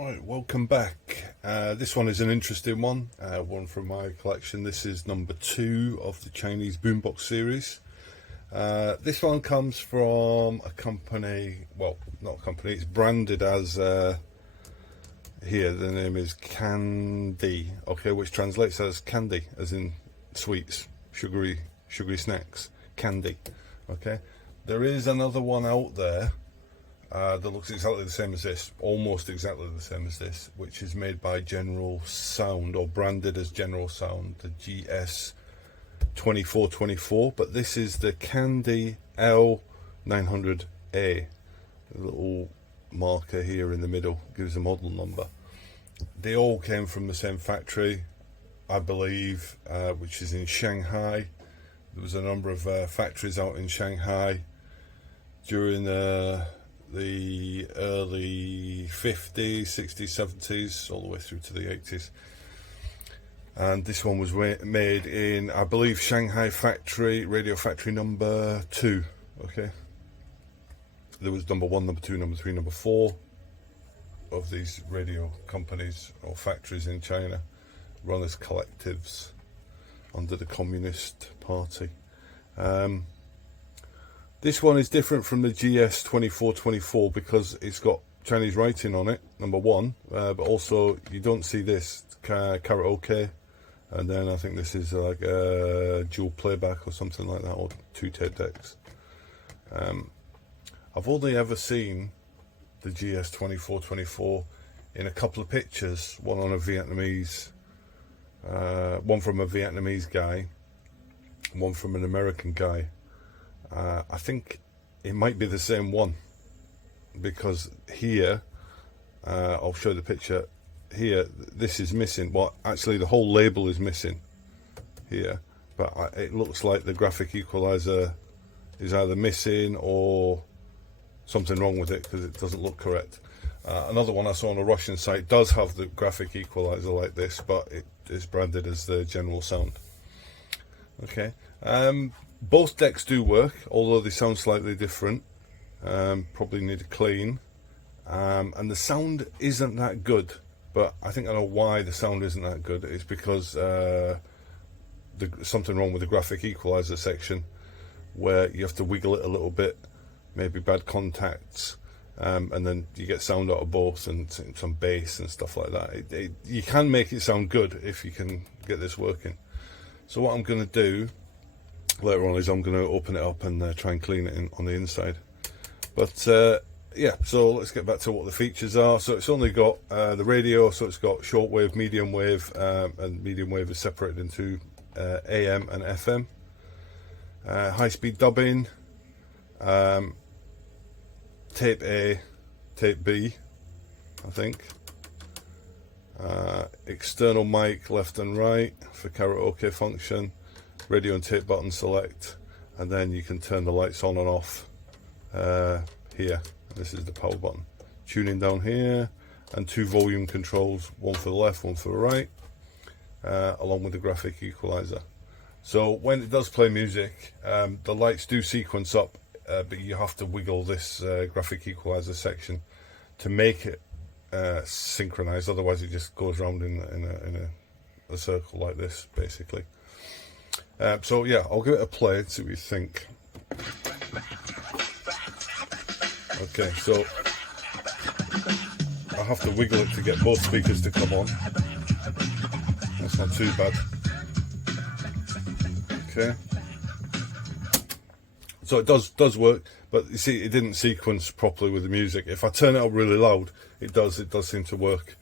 Alright, welcome back. This one is an interesting one, one from my collection. This is number 2 of the Chinese Boombox series. This one comes from a company, well, not a company, it's branded as, here the name is Candy, okay, which translates as candy, as in sweets, sugary snacks, candy, okay. There is another one out there that looks exactly the same as this, almost exactly the same as this, which is made by General Sound, or branded as General Sound, the GS2424, but this is the Candy L-900A. A little marker here in the middle gives a model number. They all came from the same factory, I believe, which is in Shanghai. There was a number of factories out in Shanghai during the early 50s, 60s, 70s, all the way through to the 80s. And this one was made in, I believe, Shanghai factory, radio factory number 2, okay. There was number 1, number 2, number 3, number 4 of these radio companies or factories in China, run as collectives under the Communist Party. This one is different from the GS2424 because it's got Chinese writing on it, number 1, but also you don't see this karaoke, and then I think this is like a dual playback or something like that, or 2 tape decks. I've only ever seen the GS2424 in a couple of pictures, one on a Vietnamese, one from a Vietnamese guy, one from an American guy. I think it might be the same one, because here, I'll show the picture here, this is missing. Well, actually the whole label is missing here, but it looks like the graphic equalizer is either missing or something wrong with it, because it doesn't look correct. Another one I saw on a Russian site does have the graphic equalizer like this, but it is branded as the General Sound. Okay. Both decks do work, although they sound slightly different. Probably need a clean. And the sound isn't that good, but I think I know why the sound isn't that good. It's because something wrong with the graphic equalizer section, where you have to wiggle it a little bit, maybe bad contacts, and then you get sound out of both, and some bass and stuff like that. You can make it sound good if you can get this working. So what I'm going to do later on is I'm going to open it up and try and clean it on the inside. But yeah, so let's get back to what the features are. So it's only got the radio, so it's got shortwave, medium wave, and medium wave is separated into AM and FM. High-speed dubbing, tape A, tape B, I think. External mic left and right for karaoke function. Radio and tape button select, and then you can turn the lights on and off here. This is the power button. Tuning down here, and 2 volume controls, one for the left, one for the right, along with the graphic equalizer. So when it does play music, the lights do sequence up, but you have to wiggle this graphic equalizer section to make it synchronized. Otherwise it just goes around in a circle like this, basically. So yeah, I'll give it a play and see what you think. Okay, so I have to wiggle it to get both speakers to come on. That's not too bad. Okay. So it does work, but you see, it didn't sequence properly with the music. If I turn it up really loud, it does seem to work.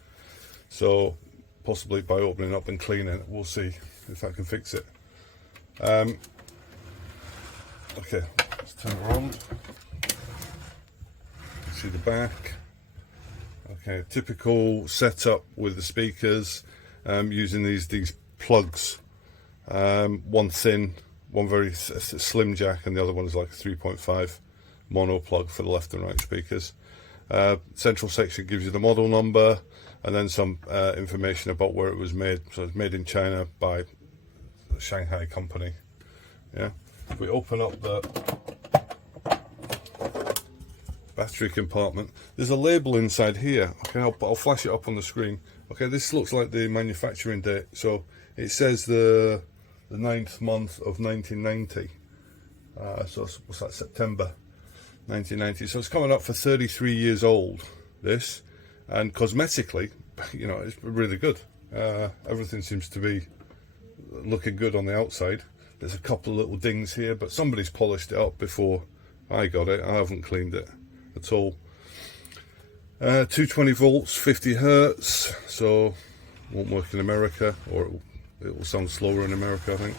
So possibly by opening up and cleaning it, we'll see if I can fix it. Okay, let's turn it around. See the back. Okay, typical setup with the speakers, using these plugs. One thin, one very slim jack, and the other one is like a 3.5 mono plug for the left and right speakers. Central section gives you the model number, and then some information about where it was made. So it's made in China by the Shanghai company. Yeah. If we open up the battery compartment. There's a label inside here. Okay, I'll flash it up on the screen. Okay, this looks like the manufacturing date. So it says the 9th month of 1990. So what's that, September 1990. So it's coming up for 33 years old, this. And cosmetically, you know, it's really good. Everything seems to be looking good on the outside. There's a couple of little dings here, but somebody's polished it up before I got it. I haven't cleaned it at all. 220 volts, 50 hertz, so won't work in America, or it will sound slower in America, I think.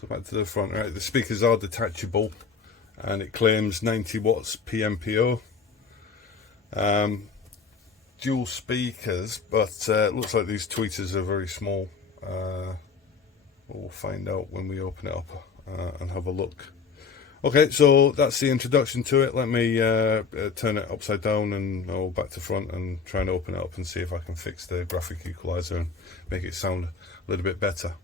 So back to the front. Right, the speakers are detachable, and it claims 90 watts PMPO. Dual speakers, but it looks like these tweeters are very small. We'll find out when we open it up and have a look. Okay, so that's the introduction to it. Let me turn it upside down and back to front and try and open it up and see if I can fix the graphic equalizer and make it sound a little bit better.